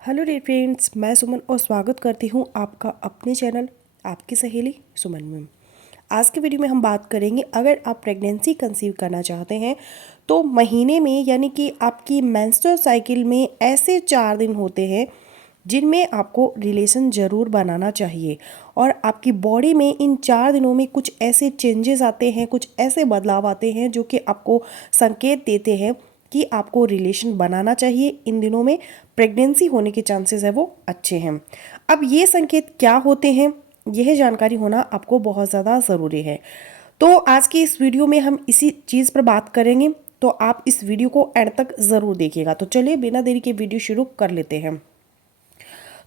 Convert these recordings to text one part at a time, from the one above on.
Hello dear friends, मैं सुमन और स्वागत करती हूँ आपका अपने चैनल आपकी सहेली सुमन में। आज के वीडियो में हम बात करेंगे, अगर आप प्रेगनेंसी कंसीव करना चाहते हैं तो महीने में यानी कि आपकी मेंस्ट्रुअल साइकिल में ऐसे 4 दिन होते हैं जिनमें आपको रिलेशन ज़रूर बनाना चाहिए। और आपकी बॉडी में इन 4 दिनों में कुछ ऐसे चेंजेस आते हैं, कुछ ऐसे बदलाव आते हैं जो कि आपको संकेत देते हैं कि आपको रिलेशन बनाना चाहिए। इन दिनों में प्रेगनेंसी होने के चांसेस है वो अच्छे हैं। अब ये संकेत क्या होते हैं, यह जानकारी होना आपको बहुत ज़्यादा ज़रूरी है। तो आज की इस वीडियो में हम इसी चीज़ पर बात करेंगे, तो आप इस वीडियो को एंड तक ज़रूर देखिएगा। तो चलिए बिना देरी के वीडियो शुरू कर लेते हैं।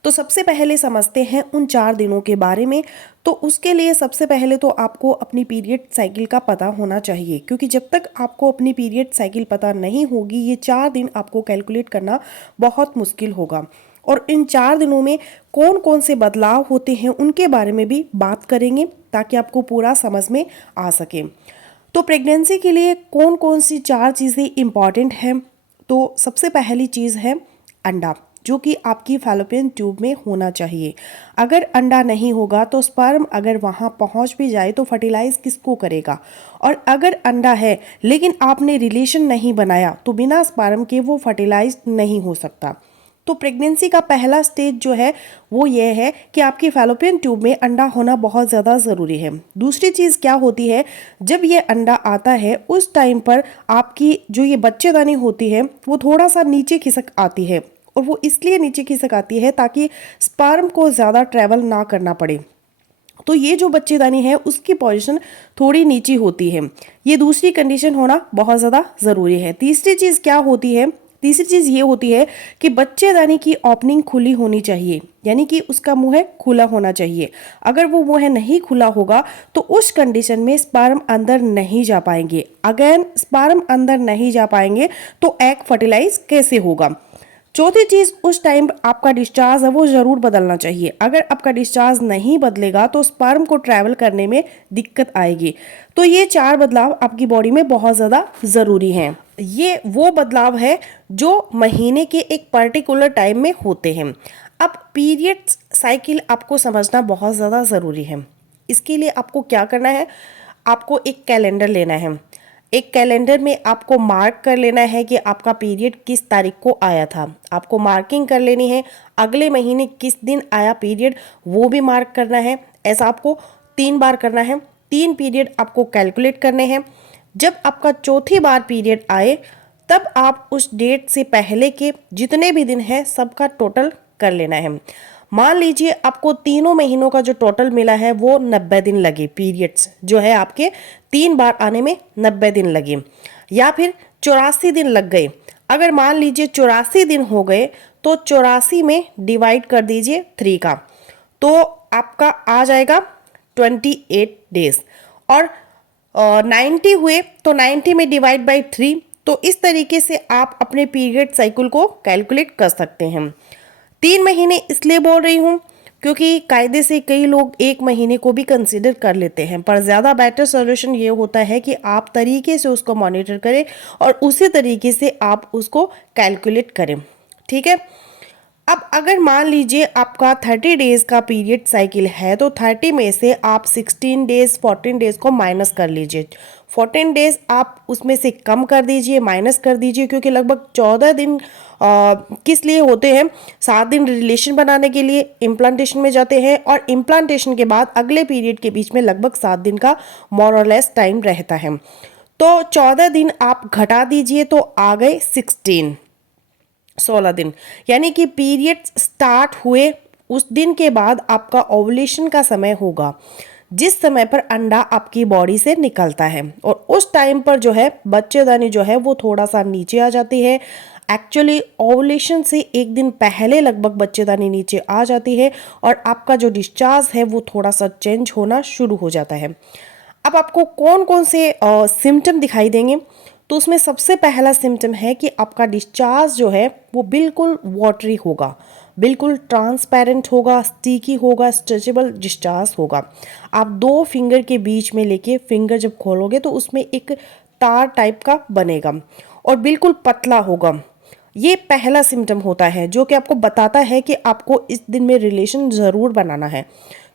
तो सबसे पहले समझते हैं उन 4 दिनों के बारे में। तो उसके लिए सबसे पहले तो आपको अपनी पीरियड साइकिल का पता होना चाहिए, क्योंकि जब तक आपको अपनी पीरियड साइकिल पता नहीं होगी ये 4 दिन आपको कैलकुलेट करना बहुत मुश्किल होगा। और इन 4 दिनों में कौन कौन से बदलाव होते हैं उनके बारे में भी बात करेंगे, ताकि आपको पूरा समझ में आ सके। तो प्रेगनेंसी के लिए कौन कौन सी 4 चीज़ें इम्पॉर्टेंट हैं। तो सबसे पहली चीज़ है अंडा, जो कि आपकी फैलोपियन ट्यूब में होना चाहिए। अगर अंडा नहीं होगा तो स्पर्म अगर वहाँ पहुँच भी जाए तो फर्टिलाइज किसको करेगा। और अगर अंडा है लेकिन आपने रिलेशन नहीं बनाया तो बिना स्पर्म के वो फर्टिलाइज नहीं हो सकता। तो प्रेगनेंसी का पहला स्टेज जो है वो ये है कि आपकी फैलोपियन ट्यूब में अंडा होना बहुत ज़्यादा ज़रूरी है। दूसरी चीज़ क्या होती है, जब ये अंडा आता है उस टाइम पर आपकी जो ये बच्चेदानी होती है वो थोड़ा सा नीचे खिसक आती है। और वो इसलिए नीचे खिसक आती है ताकि स्पर्म को ज़्यादा ट्रैवल ना करना पड़े। तो ये जो बच्चेदानी है उसकी पोजीशन थोड़ी नीची होती है। ये दूसरी कंडीशन होना बहुत ज़्यादा ज़रूरी है। तीसरी चीज़ क्या होती है, तीसरी चीज़ ये होती है कि बच्चेदानी की ओपनिंग खुली होनी चाहिए, यानी कि उसका मुंह खुला होना चाहिए। अगर वो मुंह नहीं खुला होगा तो उस कंडीशन में स्पर्म अंदर नहीं जा पाएंगे। अगेन स्पर्म अंदर नहीं जा पाएंगे तो एग फर्टिलाइज कैसे होगा। चौथी चीज़, उस टाइम आपका डिस्चार्ज है वो ज़रूर बदलना चाहिए। अगर आपका डिस्चार्ज नहीं बदलेगा तो स्पर्म को ट्रैवल करने में दिक्कत आएगी। तो ये 4 बदलाव आपकी बॉडी में बहुत ज़्यादा ज़रूरी हैं। ये वो बदलाव है जो महीने के एक पर्टिकुलर टाइम में होते हैं। अब पीरियड्स साइकिल आपको समझना बहुत ज़्यादा ज़रूरी है। इसके लिए आपको क्या करना है, आपको एक कैलेंडर लेना है। एक कैलेंडर में आपको मार्क कर लेना है कि आपका पीरियड किस तारीख को आया था। आपको मार्किंग कर लेनी है। अगले महीने किस दिन आया पीरियड वो भी मार्क करना है। ऐसा आपको 3 बार करना है। 3 पीरियड आपको कैलकुलेट करने हैं। जब आपका चौथी बार पीरियड आए तब आप उस डेट से पहले के जितने भी दिन हैं सबका टोटल कर लेना है। मान लीजिए आपको तीनों महीनों का जो टोटल मिला है वो 90 दिन लगे, पीरियड्स जो है आपके 3 बार आने में 90 दिन लगे, या फिर 84 दिन लग गए। अगर मान लीजिए 84 दिन हो गए तो 84 में डिवाइड कर दीजिए 3 का, तो आपका आ जाएगा 28 डेज। और 90 हुए तो 90 में डिवाइड बाई 3। तो इस तरीके से आप अपने पीरियड साइकिल को कैलकुलेट कर सकते हैं। 3 महीने इसलिए बोल रही हूँ क्योंकि कायदे से कई लोग 1 महीने को भी कंसिडर कर लेते हैं, पर ज़्यादा बेटर सोल्यूशन ये होता है कि आप तरीके से उसको मॉनिटर करें और उसी तरीके से आप उसको कैलकुलेट करें। ठीक है। अब अगर मान लीजिए आपका 30 डेज़ का पीरियड साइकिल है तो 30 में से आप 16 डेज़ 14 डेज़ को माइनस कर लीजिए। 14 डेज़ आप उसमें से कम कर दीजिए, माइनस कर दीजिए, क्योंकि लगभग 14 दिन किस लिए होते हैं, 7 दिन रिलेशन बनाने के लिए इम्प्लांटेशन में जाते हैं, और इम्प्लांटेशन के बाद अगले पीरियड के बीच में लगभग 7 दिन का मोर और लेस टाइम रहता है। तो 14 दिन आप घटा दीजिए तो आ गए 16 दिन। यानी कि पीरियड स्टार्ट हुए उस दिन के बाद आपका ओवुलेशन का समय होगा, जिस समय पर अंडा आपकी बॉडी से निकलता है। और उस टाइम पर जो है बच्चेदानी जो है वो थोड़ा सा नीचे आ जाती है। एक्चुअली ओवुलेशन से एक दिन पहले लगभग बच्चेदानी नीचे आ जाती है और आपका जो डिस्चार्ज है वो थोड़ा सा चेंज होना शुरू हो जाता है। अब आपको कौन कौन से सिम्टम दिखाई देंगे, तो उसमें सबसे पहला सिम्टम है कि आपका डिस्चार्ज जो है वो बिल्कुल वाटरी होगा, बिल्कुल ट्रांसपेरेंट होगा, स्टिकी होगा, स्ट्रेचेबल डिस्चार्ज होगा। आप 2 फिंगर के बीच में लेके फिंगर जब खोलोगे तो उसमें एक तार टाइप का बनेगा और बिल्कुल पतला होगा। ये पहला सिम्टम होता है जो कि आपको बताता है कि आपको इस दिन में रिलेशन ज़रूर बनाना है,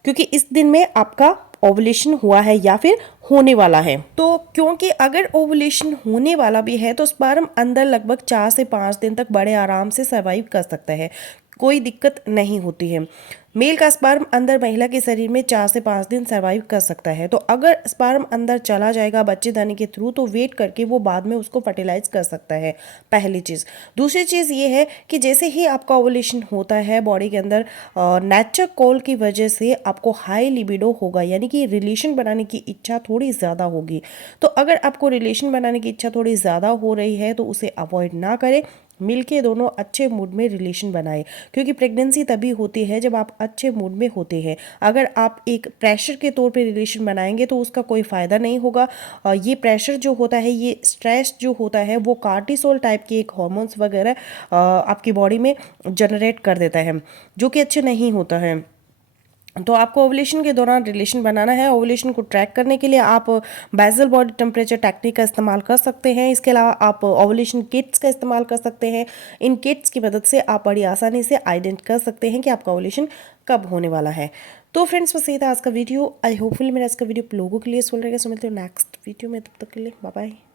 क्योंकि इस दिन में आपका ओवुलेशन हुआ है या फिर होने वाला है। तो क्योंकि अगर ओवुलेशन होने वाला भी है तो स्पर्म अंदर लगभग 4 से 5 दिन तक बड़े आराम से सर्वाइव कर सकता है, कोई दिक्कत नहीं होती है। मेल का स्पर्म अंदर महिला के शरीर में 4 से 5 दिन सर्वाइव कर सकता है। तो अगर स्पर्म अंदर चला जाएगा बच्चेदानी के थ्रू तो वेट करके वो बाद में उसको फर्टिलाइज कर सकता है, पहली चीज़। दूसरी चीज़ ये है कि जैसे ही आपका ओवुलेशन होता है बॉडी के अंदर नेचर कॉल की वजह से आपको हाई लिबिडो होगा, यानी कि रिलेशन बनाने की इच्छा थोड़ी ज़्यादा होगी। तो अगर आपको रिलेशन बनाने की इच्छा थोड़ी ज़्यादा हो रही है तो उसे अवॉइड ना करें, मिलके दोनों अच्छे मूड में रिलेशन बनाए, क्योंकि प्रेगनेंसी तभी होती है जब आप अच्छे मूड में होते हैं। अगर आप एक प्रेशर के तौर पे रिलेशन बनाएंगे तो उसका कोई फ़ायदा नहीं होगा। ये प्रेशर जो होता है, ये स्ट्रेस जो होता है, वो कार्टिसोल टाइप के एक हॉर्मोन्स वगैरह आपकी बॉडी में जनरेट कर देता है, जो कि अच्छे नहीं होता है। तो आपको ओवुलेशन के दौरान रिलेशन बनाना है। ओवुलेशन को ट्रैक करने के लिए आप बेसल बॉडी टेम्परेचर टेक्निक का इस्तेमाल कर सकते हैं। इसके अलावा आप ओवुलेशन किट्स का इस्तेमाल कर सकते हैं। इन किट्स की मदद से आप बड़ी आसानी से आइडेंट कर सकते हैं कि आपका ओवुलेशन कब होने वाला है। तो फ्रेंड्स, बस ये था आज का वीडियो। आई होपफुली मेरा आज का वीडियो आप लोगों के लिए सुन रहेगा। सो मिलते हैं नेक्स्ट वीडियो में, तब तक के लिए बाय बाय।